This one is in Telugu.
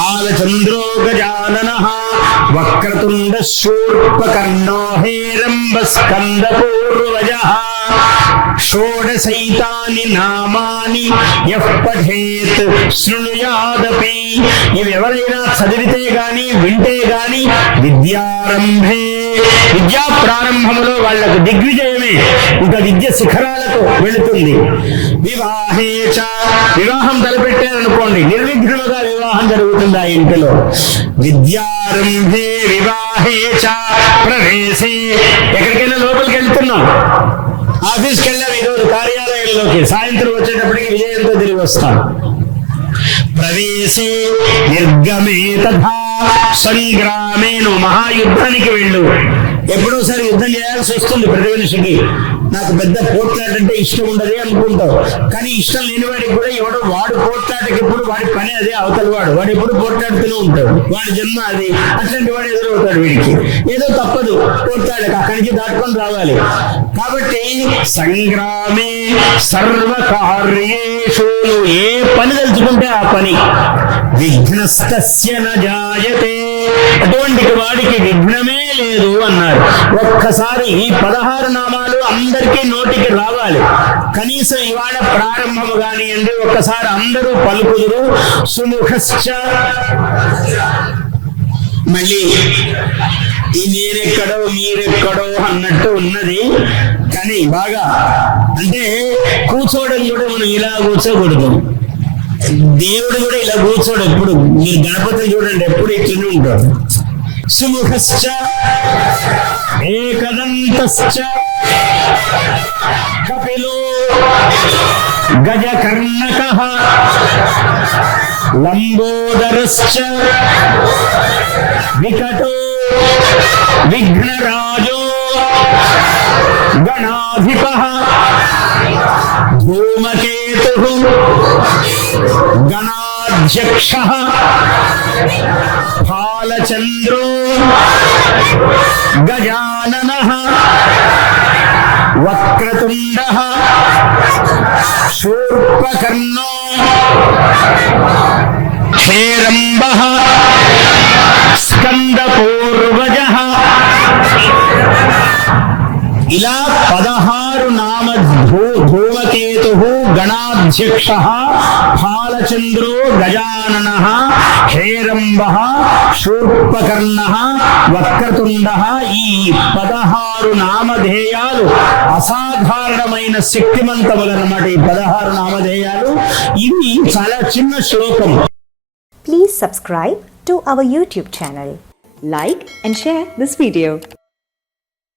ఆలచంద్రో గజానన వక్రతుండ శూర్పకర్ణో హేరంబ స్కంద పూర్వజ షోడశైతాని నామాని యః పఠేత్ శృణుయాదపి ఇవెవరైనా చదివితే గాని వింటే గాని విద్యారంభే విద్యా ప్రారంభములో వాళ్ళకు దిగ్విజయమే. ఇంకా విద్య శిఖరాలకు వెళుతుంది. వివాహే చ వివాహం తలపెట్టారనుకోండి నిర్విఘ్నముగా వివాహం జరుగుతుంది ఆ ఇంటిలో? విద్యారంభే వివాహే చ ప్రవేశే ఎక్కడికైనా లోపలికి వెళ్తున్నాం. ఆఫీస్కి వెళ్ళాం ఈరోజు కార్యాలయంలోకి. సాయంత్రం వచ్చేటప్పటికి విజయంతో తిరిగి వస్తాం. ప్రవేశే నిర్గమే తథా సంగ్రామే నువ్వు మహాయుద్ధానికి వెళ్ళు. ఎప్పుడోసారి యుద్ధం చేయాల్సి వస్తుంది ప్రతి మనిషికి. నాకు పెద్ద పోట్లాట అంటే ఇష్టం ఉండదు అనుకుంటావు. కానీ ఇష్టం లేని వాడికి కూడా ఎవడో వాడు పోట్లాటకి ఎప్పుడు వాడి పని అదే అవతల వాడు. వాడు ఎప్పుడు పోట్లాడుతూనే ఉంటాడు. వాడి జన్మ అది. అట్లాంటి వాడు ఎదురవుతాడు వీడికి. ఏదో తప్పదు. పోట్లాడక అక్కడికి దాటుకొని రావాలి. కాబట్టి సంగ్రామే సర్వకార్యేషు. ఏ పని తలుచుకుంటే ఆ పని? విఘ్నస్తస్య జాయతే. అటువంటి వాడికి విఘ్నమే లేదు అన్నారు. ఒక్కసారి ఈ పదహారు నామాలు అందరికీ నోటికి రావాలి. కనీసం ఇవాళ ప్రారంభము కానివ్వండి ఒక్కసారి అందరూ పలుకుదురు. సుముఖశ్చ. మళ్ళీ ఈ నేనెక్కడో మీరెక్కడో అన్నట్టు ఉన్నది. కానీ బాగా అంటే కూర్చోవడం కూడా మనం ఇలా కూర్చోకూడదు. దేవుడు కూడా ఇలా కూర్చోడు ఎప్పుడు. మీరు గణపతిని చూడండి ఎప్పుడు ఇట్లనే ఉంటాడు. సుముఖశ్చ ఏకదంతశ్చ కపిలో గజకర్ణక లంబోదరశ్చ వికటో విఘ్నరాజో గణాధిప అధ్యక్ష పాలచంద్రో గజానన వక్రతుండ శూర్పకర్ణో హేరంబ స్కందపూర్వజ ఇలా పదహారు గణాధ్యక్ష ఫాలచంద్రో గజానన హేరంబ శూర్పకర్ణ వక్రతుండ ఈ పదహారు నామధేయాలు అసాధారణమైన శక్తిమంతములన్నమాట ఈ పదహారు నామధేయాలు. ఇవి చాలా చిన్న శ్లోకం. Please subscribe to our YouTube channel like and share this video